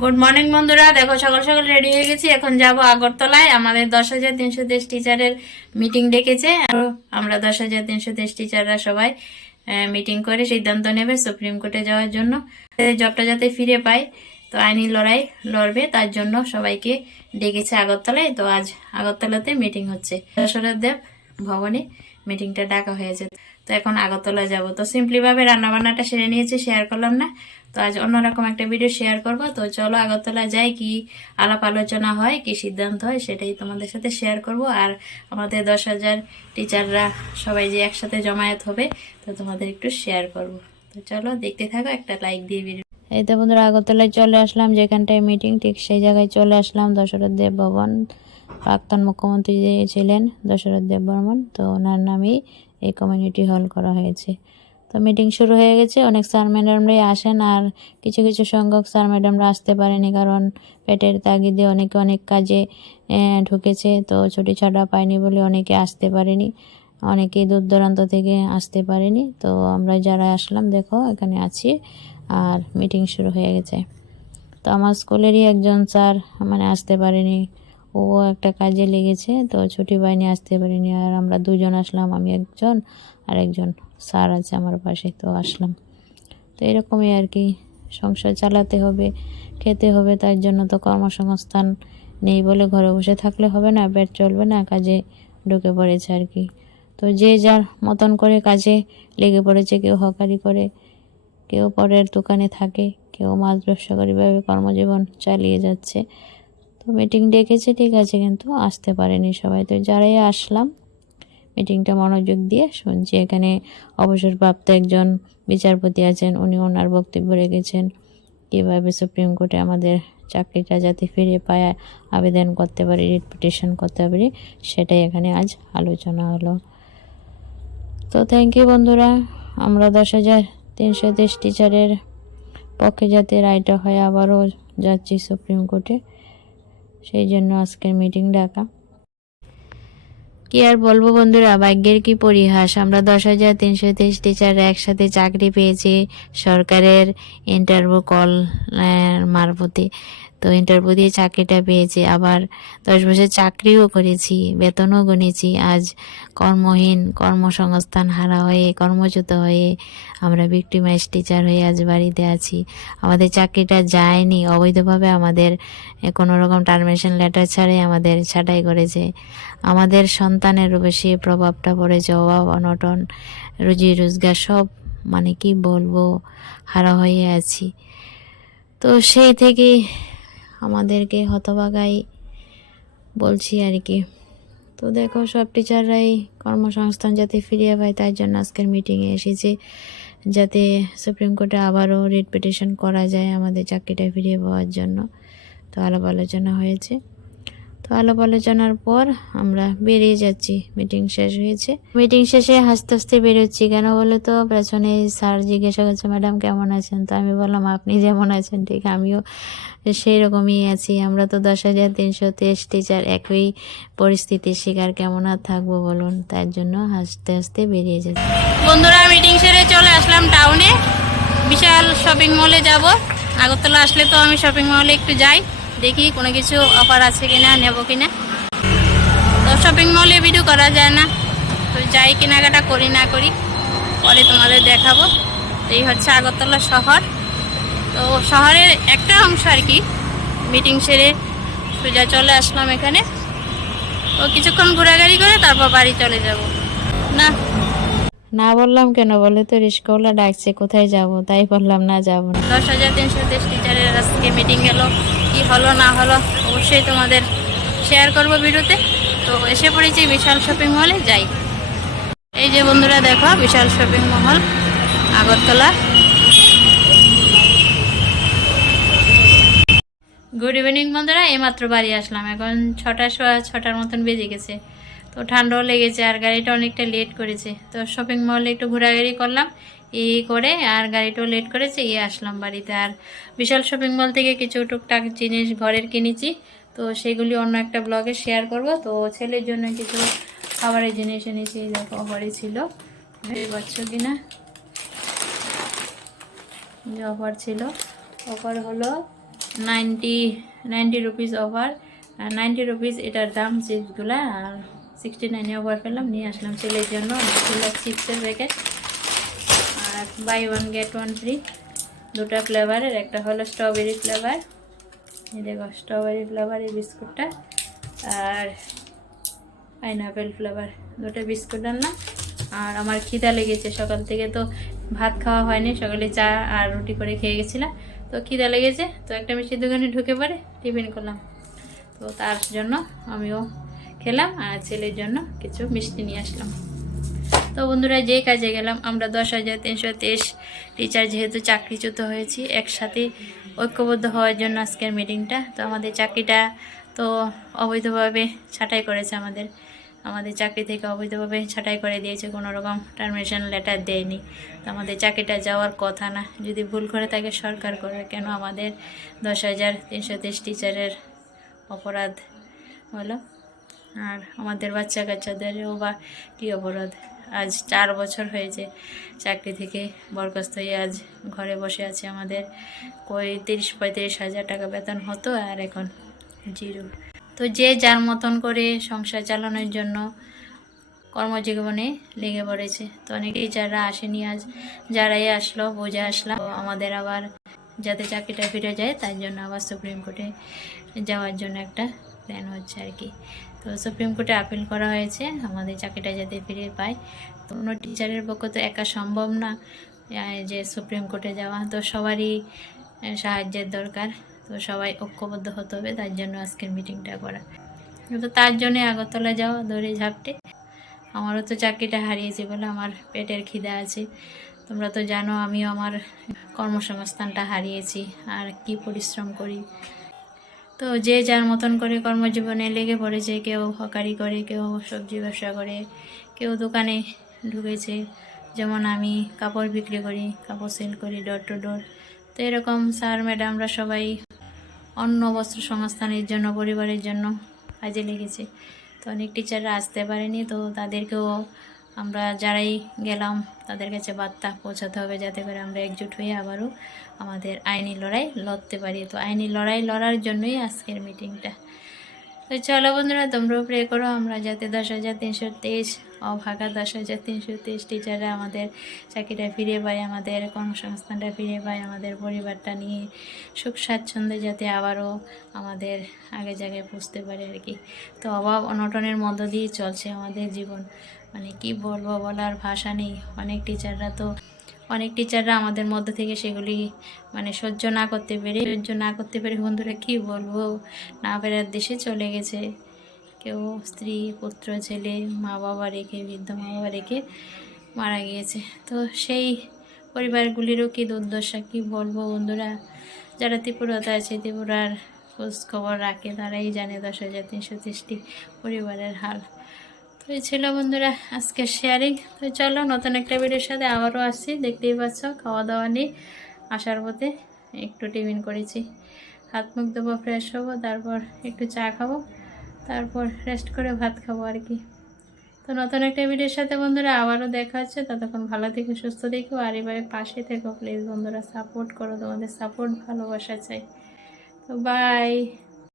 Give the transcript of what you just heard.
Good morning বন্ধুরা। দেখো, সকাল সকাল রেডি হয়ে গেছি। এখন যাব আগরতলায়। আমাদের দশ হাজার তিনশো তেইশ টিচারের মিটিং ডেকেছে। আমরা দশ হাজার তিনশো তেইশ টিচাররা সবাই মিটিং করে সিদ্ধান্ত নেবে সুপ্রিম কোর্টে যাওয়ার জন্য। জবটা যাতে ফিরে পায়। তো আইনি লড়াই লড়বে, তার জন্য সবাইকে ডেকেছে আগরতলায়। তো আজ আগরতলাতে মিটিং হচ্ছে। দশরথ দেব ভবনে মিটিংটা ডাকা হয়েছে। তো এখন আগরতলা যাব। তো সিম্পলি ভাবে রান্না বান্নাটা সেরে নিয়েছি শেয়ার করলাম না। তো আজ অন্যরকম একটা ভিডিও শেয়ার করব। তো চলো আগরতলা যাই, কি আলাপ আলোচনা হয়, কি সিদ্ধান্ত হয় সেটাই তোমাদের সাথে শেয়ার করব। আর আমাদের দশ হাজার টিচাররা সবাই যে একসাথে জমায়েত হবে, তো তোমাদের একটু শেয়ার করব। তো চলো দেখতে থাকো, একটা লাইক দিয়ে ভিডিও এই তো বন্ধুরা, আগরতলায় চলে আসলাম। যেখানটায় মিটিং ঠিক সেই জায়গায় চলে আসলাম, দশরথ দেব ভবন। প্রাক্তন মুখ্যমন্ত্রী যে ছিলেন দশরথ দেব বর্মন তো ওনার নামেই এই কমিউনিটি হল করা হয়েছে। তো মিটিং শুরু হয়ে গেছে, অনেক স্যার ম্যাডামরাই আসেন আর কিছু কিছু সংখ্যক স্যার ম্যাডামরা আসতে পারেনি কারণ পেটের তাগিদে অনেকে অনেক কাজে ঢুকেছে, তো ছুটি ছাড়া পায়নি বলে অনেকে আসতে পারেনি। অনেকে দূর দূরান্ত থেকে আসতে পারেনি, তো আমরা যারা আসলাম, দেখো, এখানে আছি আর মিটিং শুরু হয়ে গেছে। তো আমার স্কুলেরই একজন স্যার মানে আসতে পারেনি। ও একটা কাজে লেগেছে, তো ছুটি পাইনি, আসতে পারিনি। আর আমরা দুজন আসলাম, আমি একজন আর একজন স্যার আছে আমার পাশে, তো আসলাম। তো এরকমই আর কি, সংসার চালাতে হবে, খেতে হবে, তার জন্য তো কর্মসংস্থান নেই বলে ঘরে বসে থাকলে হবে না পেট চলবে না, কাজে ঢুকে পড়েছে আর কি। তো যে যার মতন করে কাজে লেগে পড়েছে, কেউ হকারি করে, কেউ পরের দোকানে থাকে, কেউ মাছ ব্যবসা করে কর্মজীবন চালিয়ে যাচ্ছে তো মিটিং ডেকেছে, ঠিক আছে, কিন্তু আসতে পারেনি সবাই। তো যারাই আসলাম মিটিংটা মনোযোগ দিয়ে শুনছি। এখানে অবসরপ্রাপ্ত একজন বিচারপতি আছেন, উনি ওনার বক্তব্য রেখেছেন, কীভাবে সুপ্রিম কোর্টে আমাদের চাকরিটা যাতে ফিরে পায়, আবেদন করতে পারি, রিট পিটিশন করতে পারি, সেটাই এখানে আজ আলোচনা হলো। তো থ্যাংক ইউ বন্ধুরা, আমরা দশ হাজার তিনশো তেইশ টিচারের পক্ষে যাতে রায়টা হয় আবারও যাচ্ছি সুপ্রিম কোর্টে সেই জন্য আজকের মিটিং ডাকা। কি আর বলব বন্ধুরা, ভাগ্যের কি পরিহাস? আমরা দশ হাজার তিনশো তেইশ টিচার একসাথে চাকরি পেয়েছি, সরকারের ইন্টারভিউ কল মারফতে। তো ইন্টারভিউ দিয়ে চাকরিটা পেয়েছি। আবার দশ বছর চাকরিও করেছি, বেতনও গুনেছি। আজ কর্মহীন কর্মসংস্থান হারা হয়ে, কর্মচ্যুত হয়ে আমরা ভিক্টিমাইজ টিচার হয়ে আজ বাড়িতে আছি। আমাদের চাকরিটা যায়নি, অবৈধভাবে আমাদের কোনো রকম টার্মিনেশন লেটার ছাড়াই আমাদের ছাঁটাই করেছে। আমাদের সন্তানের বেশি প্রভাবটা পড়েছে, অভাব, অনটন, রুজি, রোজগার সব মানে কি বলব, হারা হয়ে আছি। তো সেই থেকে আমাদেরকে হতবাগাই বলছি আর কি। তো দেখো, সব টিচাররাই কর্মসংস্থান যাতে ফিরিয়ে পায়, তাই জন্য আজকের মিটিংয়ে এসেছি। যাতে সুপ্রিম কোর্টে আবারও রিট পিটিশন করা যায় আমাদের চাকরিটা ফিরিয়ে পাওয়ার জন্য। তো আলাপ আলোচনা হয়েছে। আলাপ আলোচনার পর আমরা বেরিয়ে যাচ্ছি। মিটিং শেষ হয়েছে। মিটিং শেষে হাসতে হাসতে বেরোচ্ছি। কেন বলে তো? পেছনে স্যার জিজ্ঞাসা করছে, ম্যাডাম কেমন আছেন? তো আমি বললাম, আপনি যেমন আছেন, ঠিক আমিও সেই রকমই আছি। আমরা তো দশ হাজার তিনশো তেইশ টিচার, একই পরিস্থিতির শিকার। কেমন আর থাকব বলুন? তার জন্য হাসতে হাসতে বেরিয়ে যাচ্ছি। বন্ধুরা, মিটিং সেরে চলে আসলাম টাউনে বিশাল শপিং মলে যাব। আগরতলা আসলে তো আমি শপিং মলে একটু যাই। দেখি কোনো কিছু অফার আছে কিনা নেব কিনা। তো শপিং মলে ভিডিও করা যায় না। তো যাই কেনাকাটা করি না করি পরে তোমাদের দেখাবো। তো এই হচ্ছে আগরতলা শহর। তো শহরের একটা অংশ আর কি মিটিং সেরে সোজা চলে আসলাম এখানে। তো কিছুক্ষণ ঘোরাঘুরি করে তারপর বাড়ি চলে যাব। না। না বললাম কেন? বলে তো রিস্কওয়ালা ডাকছে কোথায় যাব? তাই বললাম না যাব না। দশ হাজার তিনশো তেইশ টিচারের আজকে মিটিং গেল হলো না হলো অবশ্যই তোমাদের শেয়ার করব ভিডিওতে। তো এসে পড়েছি বিশাল শপিং মলে যাই। এই যে বন্ধুরা দেখো, বিশাল শপিং মহল আগরতলা। গুড ইভিনিং বন্ধুরা, এইমাত্র বাড়ি আসলাম। এখন ছটা ছটার মতন বেজে গেছে। তো ঠান্ডাও লেগেছে আর গাড়িটা অনেকটা লেট করেছে। তো শপিং মলে একটু ঘোরাঘুরি করলাম এই করে আর গাড়িটাও লেট করেছে এই আসলাম বাড়িতে। আর বিশাল শপিং মল থেকে কিছু টুকটাক জিনিস ঘরের কিনেছি, তো সেগুলি অন্য একটা ব্লগে শেয়ার করব। তো ছেলের জন্য কিছু খাবারের জিনিস এনেছি দেখো অফারে ছিল। পাচ্ছ কিনা? যে অফার ছিল। অফার হলো ninety ninety rupees offer ninety rupees এটার দাম চিপসগুলো আর সিক্সটি নাইনে অফার পেলাম, নিয়ে আসলাম ছেলের জন্য। চিপসের প্যাকেট আর buy one get one free দুটো ফ্লেভারের একটা হলো স্ট্রবেরি ফ্লেভার এই দেখো স্ট্রবেরি ফ্লেভার এই বিস্কুটটা আর পাইনাপেল ফ্লেভার দুটো বিস্কুট আনলাম। আর আমার খিদা লেগেছে, সকাল থেকে তো ভাত খাওয়া হয়নি। সকালে চা আর রুটি করে খেয়ে গেছিলাম। তো খিদা লেগেছে, তো একটা মিষ্টির দোকানে ঢুকে পড়ে টিফিন করলাম। তো তার জন্য আমিও খেলাম আর ছেলের জন্য কিছু মিষ্টি নিয়ে আসলাম। তো বন্ধুরা, যে কাজে গেলাম, আমরা দশ হাজার তিনশো তেইশ টিচার যেহেতু চাকরিচ্যুত হয়েছি, একসাথে ঐক্যবদ্ধ হওয়ার জন্য আজকের মিটিংটা। তো আমাদের চাকরিটা তো অবৈধভাবে ছাঁটাই করেছে আমাদের। আমাদের চাকরি থেকে অবৈধভাবে ছাঁটাই করে দিয়েছে, কোনো রকম টার্মিনেশন লেটার দেয়নি। তো আমাদের চাকরিটা যাওয়ার কথা না। যদি ভুল করে থাকে, সরকার করে কেন আমাদের দশ হাজার তিনশো তেইশ টিচারের অপরাধ হলো? আর আমাদের বাচ্চা কাচ্চাদেরও বা কী অপরাধ আজ চার বছর হয়েছে চাকরি থেকে বরখাস্ত হয়ে আজ ঘরে বসে আছে আমাদের। কই তিরিশ পঁয়ত্রিশ হাজার টাকা বেতন হতো আর এখন জিরো। তো যে যার মতন করে সংসার চালানোর জন্য কর্মজীবনে লেগে পড়েছে। তো অনেকেই যারা আসেনি আজ, যারাই আসলো, বোঝা আসলাম। আমাদের আবার যাতে চাকরিটা ফিরে যায়, তার জন্য আবার সুপ্রিম কোর্টে যাওয়ার জন্য একটা প্ল্যান হচ্ছে আর কি। তো সুপ্রিম কোর্টে আপিল করা হয়েছে, আমাদের চাকরিটা যাতে ফিরে পায়। তো কোনো টিচারের পক্ষে তো একা সম্ভব না যে সুপ্রিম কোর্টে যাওয়া, তো সবারই সাহায্যের দরকার। তো সবাই ঐক্যবদ্ধ হতে হবে, তার জন্য আজকের মিটিংটা করা। তো তার জন্য আগরতলা যাওয়া, দৌড়ে ঝাপটে। আমারও তো চাকরিটা হারিয়েছি বলে আমার পেটের খিদা আছে। তোমরা তো জানো, আমিও আমার কর্মসংস্থানটা হারিয়েছি, আর কি পরিশ্রম করি। তো যে যার মতন করে কর্মজীবনে লেগে পড়েছে, কেউ হকারি করে, কেউ সবজি ব্যবসা করে, কেউ দোকানে ঢুকেছে। যেমন আমি কাপড় বিক্রি করি, কাপড় সেল করি ডোর টু ডোর তো এরকম স্যার ম্যাডামরা সবাই অন্য বস্ত্র সংস্থানের জন্য, পরিবারের জন্য কাজে লেগেছে। তো অনেক টিচাররা আসতে পারেনি, তো তাদেরকেও আমরা যারাই গেলাম, তাদের কাছে বার্তা পৌঁছাতে হবে যাতে করে আমরা একজুট হয়ে আবারও আমাদের আইনি লড়াই লড়তে পারি। তো আইনি লড়াই লড়ার জন্যই আজকের মিটিংটা। তো চলো বন্ধুরা, তোমরাও প্রে করো। আমরা যাতে দশ হাজার তিনশো তেইশ, অভাগা দশ হাজার তিনশো তেইশ টিচাররা আমাদের চাকরিটা ফিরে পায়, আমাদের কর্মসংস্থানটা ফিরে পায়, আমাদের পরিবারটা নিয়ে সুখ স্বাচ্ছন্দ্যে যাতে আবারও আমাদের আগে জায়গায় পুষতে পারে আর কি। তো অভাব অনটনের মধ্য দিয়ে চলছে আমাদের জীবন। মানে কি বলব বলার ভাষা নেই। অনেক টিচাররা তো, অনেক টিচাররা আমাদের মধ্য থেকে সেগুলি মানে সহ্য না করতে পেরে, সহ্য না করতে পেরে বন্ধুরা কি বলব? না ফেরার দেশে চলে গেছে। কেউ স্ত্রী, পুত্র, ছেলে মা বাবা রেখে, বৃদ্ধ মা বাবা রেখে মারা গিয়েছে। তো সেই পরিবারগুলিরও কি দুর্দশা কি বলব বন্ধুরা? যারা ত্রিপুরাতে আছে, ত্রিপুরার খোঁজ খবর রাখে, তারাই জানে দশ হাজার তিনশো তেইশটি পরিবারের হাল তো এই ছিল বন্ধুরা আজকের শেয়ারিং তো চলো, নতুন একটা ভিডিওর সাথে আবারও আসছি। দেখতেই পাচ্ছ খাওয়া দাওয়া নিয়ে আসার পথে একটু টিফিন করেছি। হাত মুখ দেবো ফ্রেশ হব, তারপর একটু চা খাব, তারপর রেস্ট করে ভাত খাব আর কি। তো নতুন একটা ভিডিওর সাথে বন্ধুরা আবারও দেখা হচ্ছে। ততক্ষণ ভালো থেকে, সুস্থ দেখো আর এভাবে পাশে থেকো। প্লিজ বন্ধুরা সাপোর্ট করো তোমাদের সাপোর্ট ভালোবাসা চাই। তো বাই